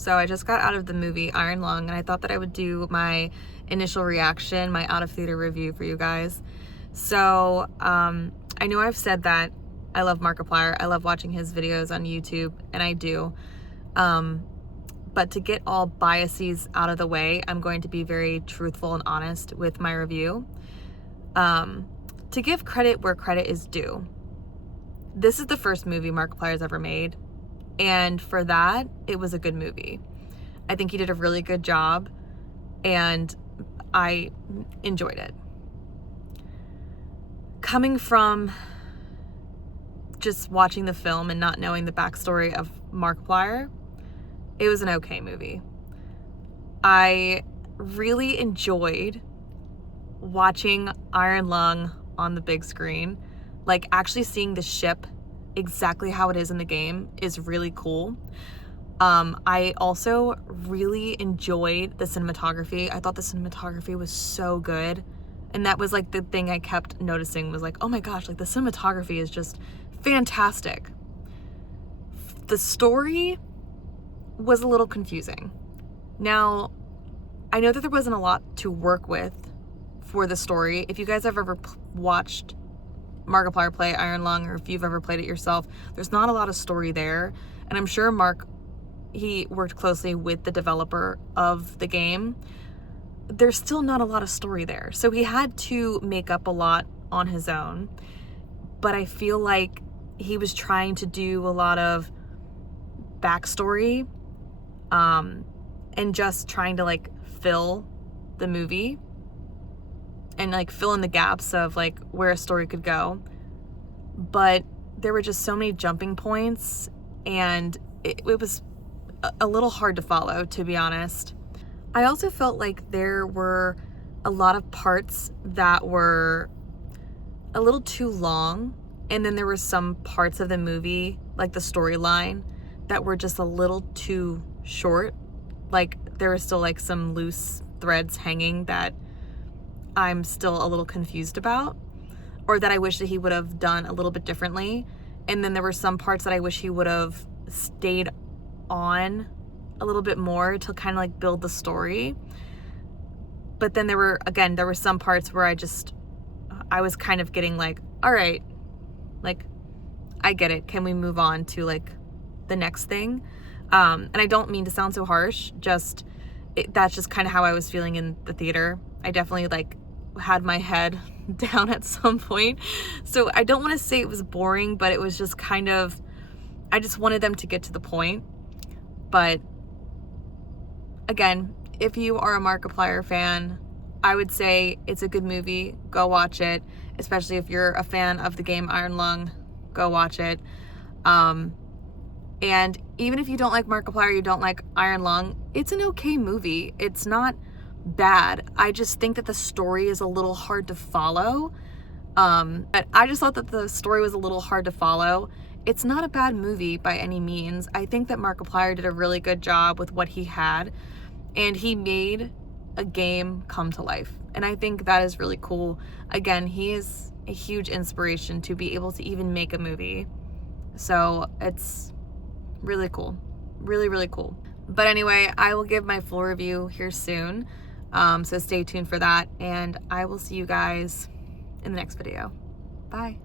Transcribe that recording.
So I just got out of the movie Iron Lung, and I thought that I would do my initial reaction, my out of theater review for you guys. So I know I've said that I love Markiplier. I love watching his videos on YouTube, and I do. But to get all biases out of the way, I'm going to be very truthful and honest with my review. To give credit where credit is due, this is the first movie Markiplier's ever made, and for that, it was a good movie. I think he did a really good job, and I enjoyed it. Coming from just watching the film and not knowing the backstory of Markiplier, it was an okay movie. I really enjoyed watching Iron Lung on the big screen. Like, actually seeing the ship exactly how it is in the game is really cool. I also really enjoyed the cinematography. I thought the cinematography was so good. And that was like the thing I kept noticing, was like, oh my gosh, like the cinematography is just fantastic. The story was a little confusing. Now, I know that there wasn't a lot to work with for the story. If you guys have ever watched Markiplier play Iron Lung, or if you've ever played it yourself, there's not a lot of story there. And I'm sure Mark, he worked closely with the developer of the game. There's still not a lot of story there. So he had to make up a lot on his own. But I feel like he was trying to do a lot of backstory, and just trying to like fill the movie and like fill in the gaps of like where a story could go. But there were just so many jumping points, and it was a little hard to follow, to be honest. I also felt like there were a lot of parts that were a little too long, and then there were some parts of the movie, like the storyline, that were just a little too short. Like, there were still like some loose threads hanging that I'm still a little confused about, or that I wish that he would have done a little bit differently. And then there were some parts that I wish he would have stayed on a little bit more to kind of like build the story. But then there were some parts where I was kind of getting like, all right, like, I get it. Can we move on to like the next thing? And I don't mean to sound so harsh, that's just kind of how I was feeling in the theater. I definitely like had my head down at some point. So I don't want to say it was boring, but it was just kind of, I just wanted them to get to the point. But again, if you are a Markiplier fan, I would say it's a good movie. Go watch it. Especially if you're a fan of the game Iron Lung, go watch it. And even if you don't like Markiplier, you don't like Iron Lung, it's an okay movie. It's not bad. I just think that the story is a little hard to follow. But I just thought that the story was a little hard to follow. It's not a bad movie by any means. I think that Markiplier did a really good job with what he had, and he made a game come to life. And I think that is really cool. Again, he is a huge inspiration to be able to even make a movie. So it's really cool. Really, really cool. But anyway, I will give my full review here soon. So stay tuned for that, and I will see you guys in the next video. Bye.